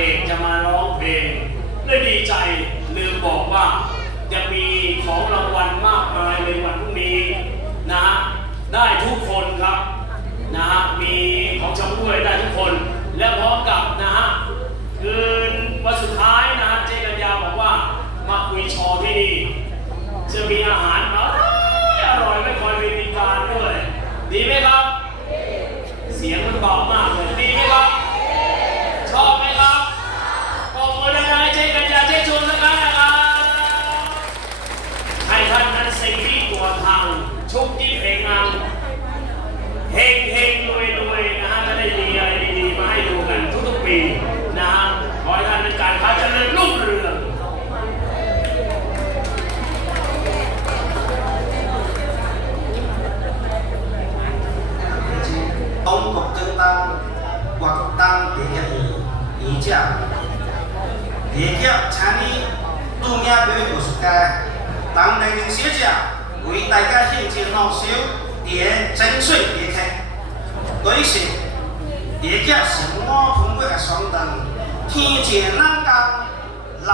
อกจะมาร้องเพลงเลยดีใจลืมบอกว่าจะมีของรางวัลมากมายในวันพรุ่งนี้นะฮะได้ทุกคนครับนะฮะมีของชำร่วยได้ทุกคน และพร้อมกับนะฮะคืนวันสุดท้ายนะฮะเจกัญญาบอกว่ามาคุยชอที่นี่จะมีอาหารอร่อยอร่อยไม่คอยมีติการด้วย ดีไหมครับ เสียงมันเบามากเลยดีไหมครับ ชอบไหมครับขอบคุณนะเช่กันยาเช่ชวนนะครับนะครับให้ท่านนั้นสิ่งที่ตัวทางชุกที่เพลงงาน เฮงเฮงรวยรวยนะฮะจะได้มีอะไรดีๆมาให้ดูกันทุกๆปีนะฮะขอให้ท่านเป็นการค้าเจริญรุ่งเรือง 中国正当活动第一演讲，第一请你杜名表演艺术家，当年龄小姐为大家献唱两首点真水别开， 对，是这就是我为中国的传统天下难当仁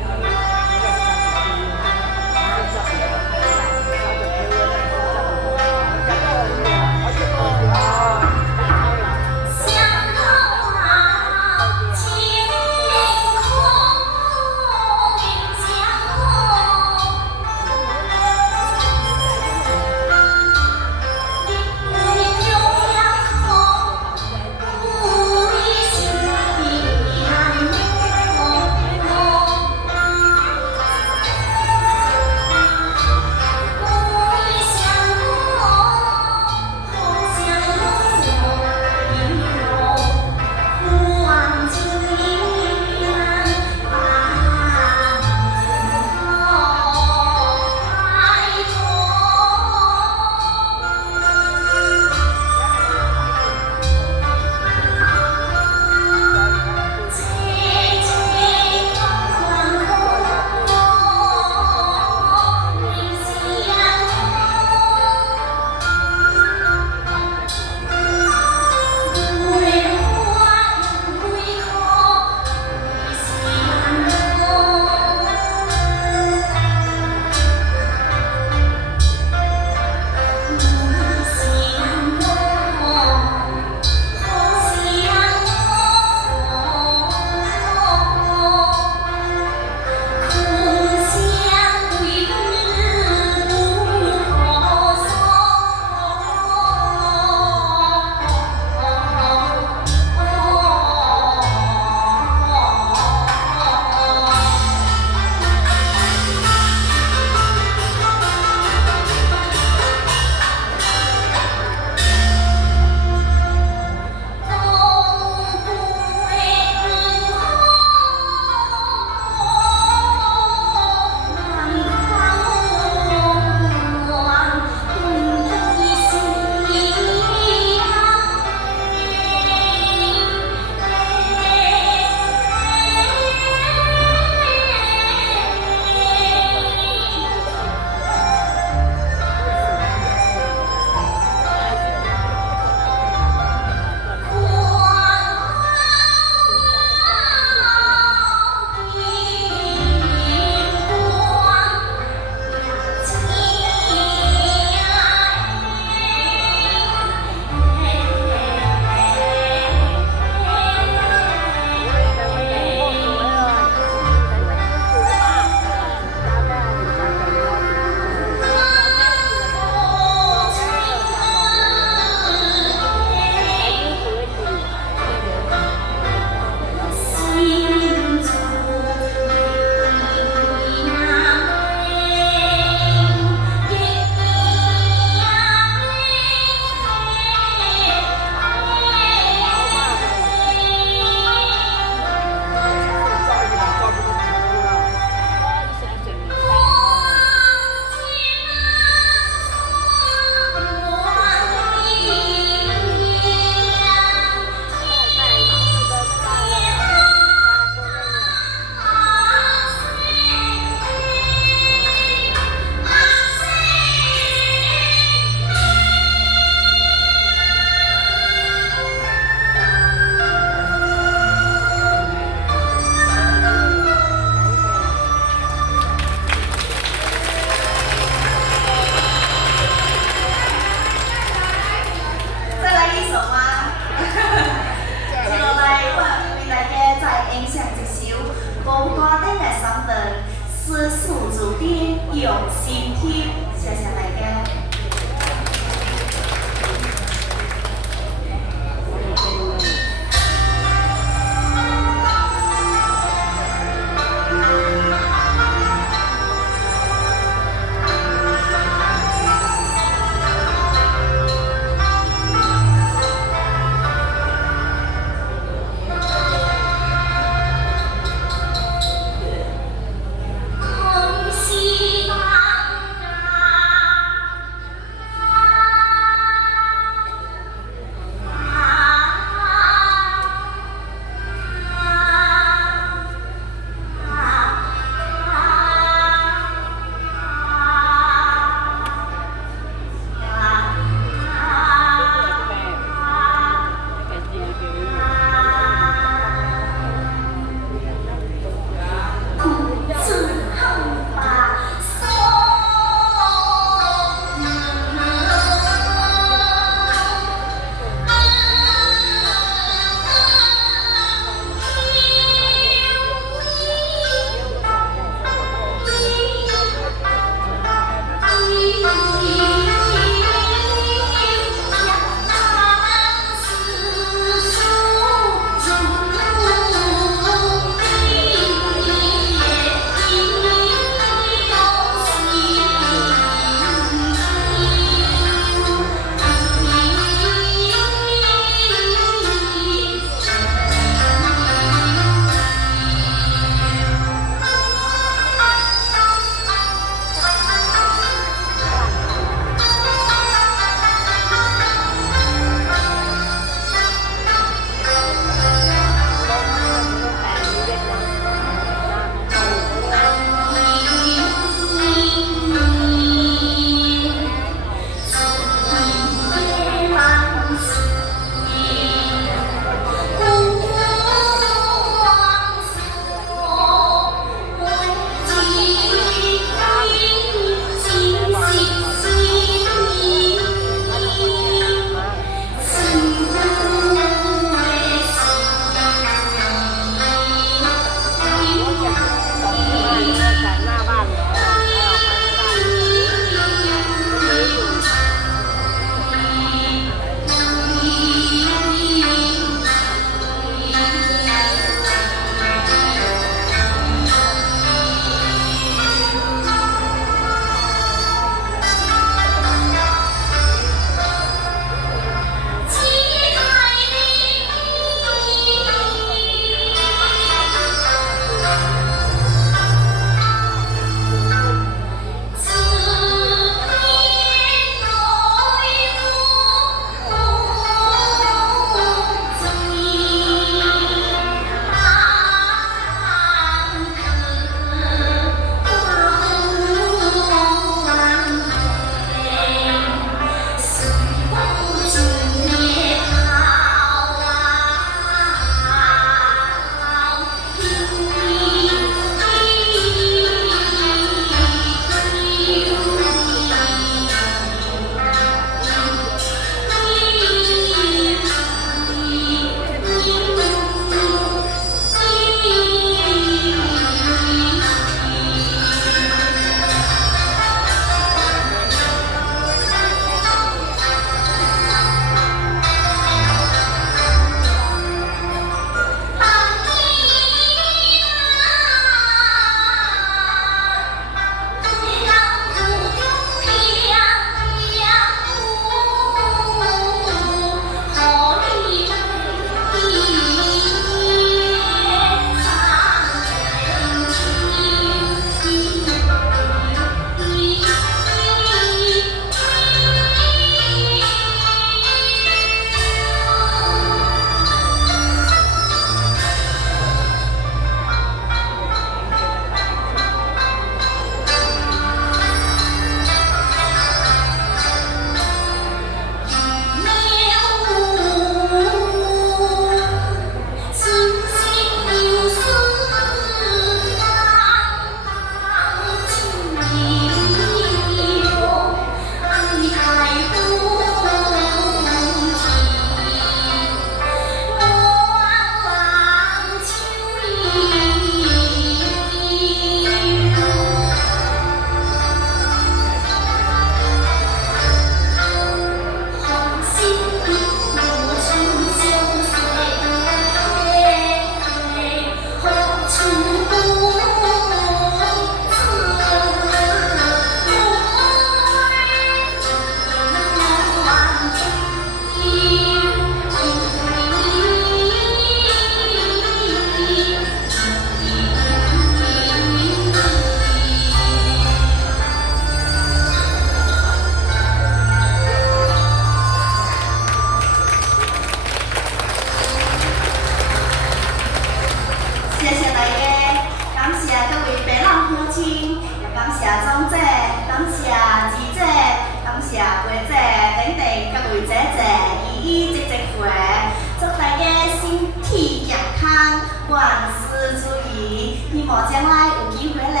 希望将来有机会咧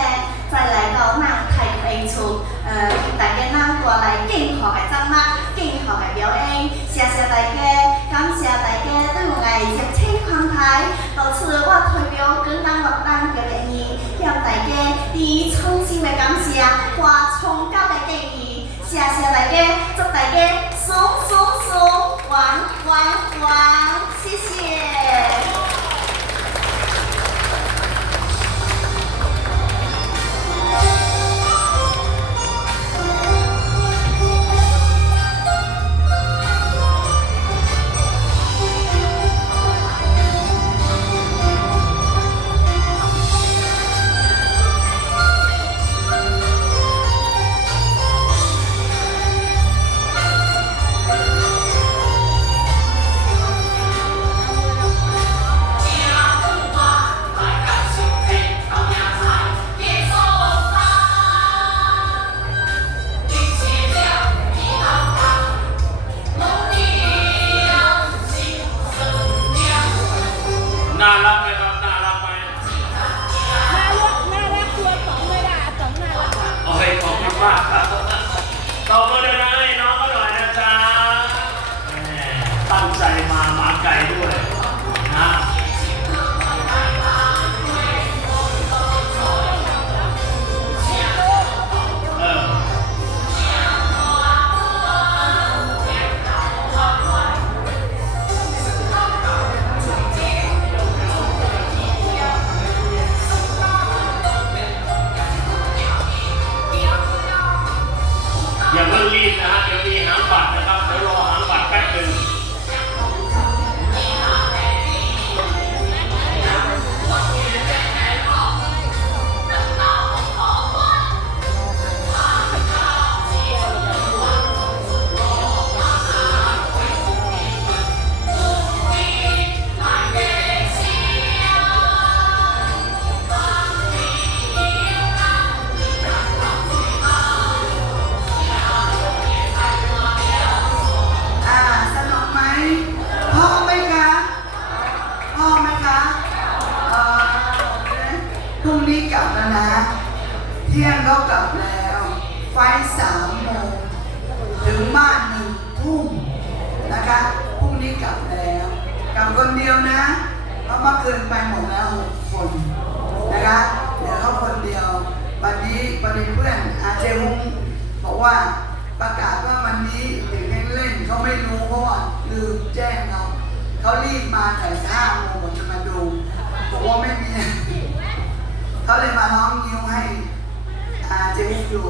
再来到咱太平处呃大家带来更好的展览更好的表演谢谢大家感谢大家对我的热情款待到此我退表广东乐当隔壁医向大家以衷心的感谢和崇高的敬意谢谢大家祝大家爽爽爽玩玩玩谢谢。 วันนี้วันนี้เพื่อนอาเจมุงบอกว่าประกาศว่าวันนี้เด็กเล่นเขาไม่รู้เพราะว่าลืมแจ้งเขาเขารีบมาแต่ห้าโมงจะมาดูบอกว่าไม่มีเขาเลยมาร้องยิ้วให้อาเจมุกดู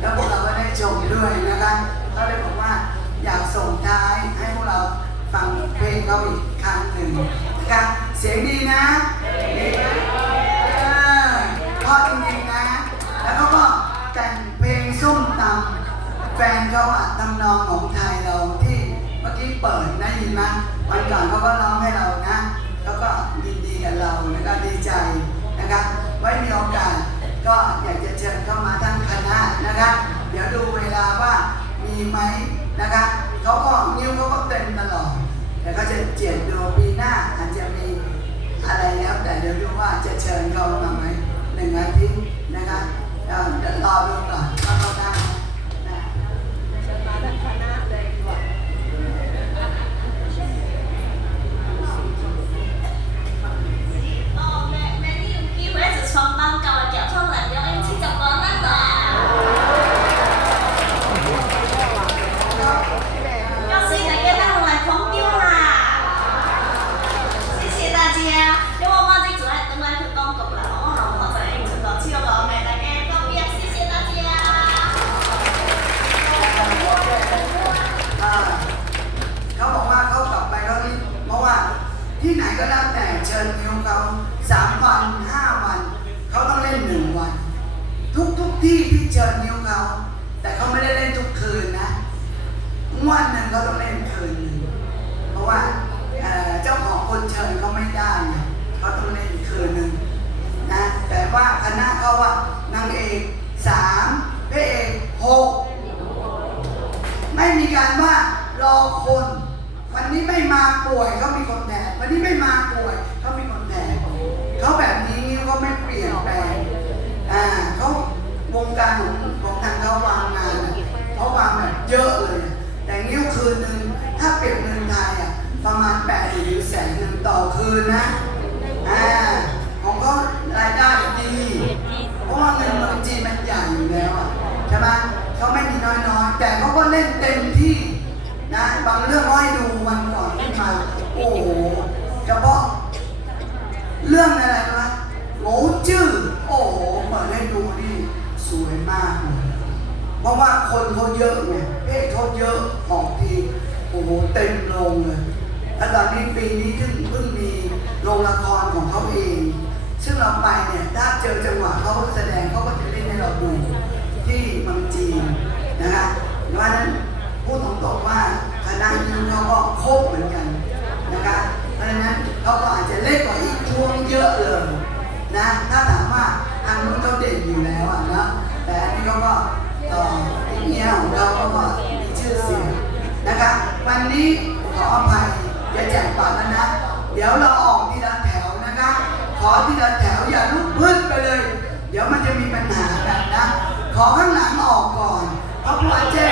แล้วพวกเราก็ได้ชมด้วยนะคะเขาเลยบอกว่าอยากส่งท้ายให้พวกเราฟังเพลงเขาอีกครั้งหนึ่งนะคะเสียงดีนะดีนะเออเพราะจริงๆ แต่งเพลงส้มตำแฟนเขาอะทำนองของไทยเราที่เมื่อกี้เปิดได้ยินไหมวันก่อนเขาก็ร้องให้เรานะ แล้วก็ ม่มีการว่ารอคน วันนี้ไม่มาป่วยเขามีคนแทนวันนี้ไม่มาป่วยเขามีคนแทนเขาแบบนี้เขาไม่เปลี่ยนแปลงอ่าเขาวงการของของทางเขาวางงานเขาวางแบบเยอะเลย แต่งิ้วคืนหนึ่งถ้าเปลี่ยนเงินไทยอะประมาณแปดหรือแสนหนึ่งต่อคืนนะอ่าของเขารายได้ดี เพราะว่าเงินเมืองจีนมันใหญ่อยู่แล้วอะ ก็ไม่มีน้อยๆ แต่เขาก็เล่นเต็มที่นะ บางเรื่องก็ให้ดูวันก่อนขึ้นมา โอ้โหเฉพาะเรื่องอะไรนะโง่จื้อโอ้โหเปิดให้ดูนี่สวยมากเลยเพราะว่าคนเขาเยอะไงเอ๊ะเขาเยอะออกทีโอ้โหเต็มโรงเลยแล้วตอนนี้ปีนี้เพิ่งเพิ่งมีโรงละครของเขาเอง ซึ่งเราไปเนี่ยถ้าเจอจังหวะเขาแสดงเขาก็จะเล่นให้เราดู ที่เมืองจีนนะคะเพราะฉะนั้นพูดตรงๆว่าคณะยิวเขาก็โคบเหมือนกันนะคะเพราะฉะนั้นเขาก็อาจจะเล่นกว่าอีกช่วงเยอะเลยนะถ้าถามว่าทางนู้นเขาเด่นอยู่แล้วอะนะแต่อันนี้เขาก็เอ่อเงี้ยของเขาเขาก็มีชื่อเสียงนะคะวันนี้ขออภัยอย่าแจกบัตรแล้วนะ เดี๋ยวเราออกทีละแถวนะคะ ขอทีละแถวอย่าลุกพึ่นไปเลย เดี๋ยวมันจะมีปัญหา อข้างหลังออกก่อนเพราะผู้อาเจ้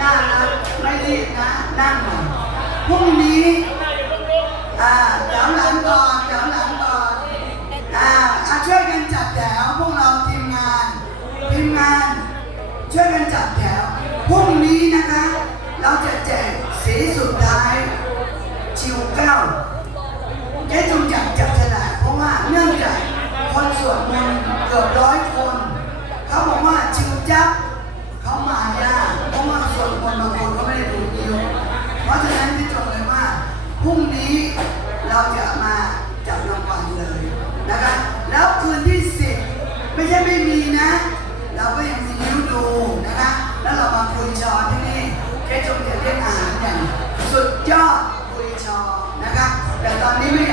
น่ารักไม่รีบนะนั่งหน่อยพรุ่งนี้อ่าแถวหลังก่อนแถวหลังก่อนอ่าอะช่วยกันจัดแถวพวกเราทีมงานทีมงานช่วยกันจัดแถวพรุ่งนี้นะคะ เราจะแจกสีสุดท้ายชิวเก้าเจ๊จงจัดจับฉลากเพราะว่าเนื่องจากคนสวดมนต์เกือบร้อยคน จับเขามายากเพราะว่าสวดมนบางคนก็ไม่ได้ดูคิวเพราะฉะนั้นที่จงเลยว่าพรุ่งนี้เราจะมาจับรางวัลเลยนะคะแล้วคืนที่สิบไม่ใช่ไม่มีนะ เราก็ยังมีนิ้วดูนะคะ แล้วเรามาคุยชอที่นี่เจ๊จงจะเรียกอาหารอย่างสุดยอดคุยชอนะคะแต่ตอนนี้ไม่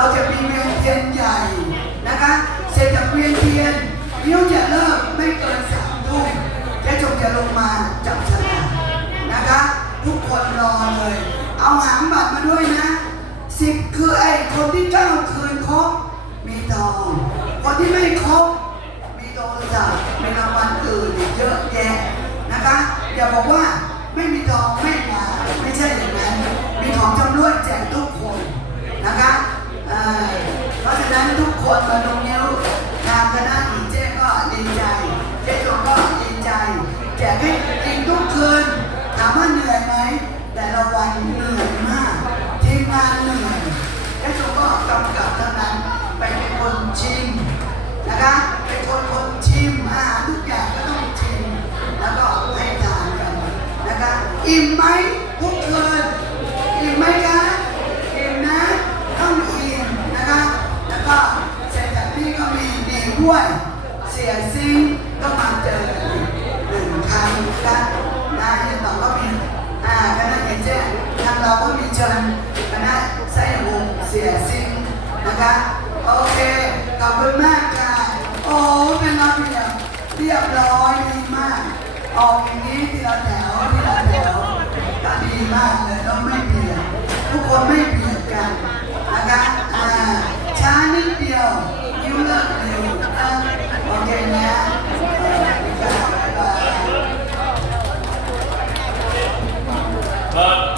เราจะมีเวียนเทียนใหญ่นะคะ เสร็จจากเวียนเทียนนิ้วจะเลิกไม่เกินสามทุ่มเจ๊จงจะลงมาจับฉลากนะคะ ทุกคนรอเลย เอาหางบัตรมาด้วยนะสิบคือไอ้คนที่เก้าคืนครบมีทอง คนที่ไม่ครบ ด้วย เสียซิงก็มาเจอกันอีกหนึ่งครั้งกันะยังต่อก็มีอ่าคณะเห็นเจ้ทางเราก็มีเชิญคณะไสยวงศ์เสียซิงนะคะโอเคขอบคุณมากค่ะโอ้เป็นระเบียบเรียบร้อยดีมาก ออกอย่างนี้ทีละแถวทีละแถวก็ดีมากเลยต้องไม่เบียดทุกคนไม่เบียดกันนะคะอ่าช้านิดเดียวยิ้วเลิกเร็ว But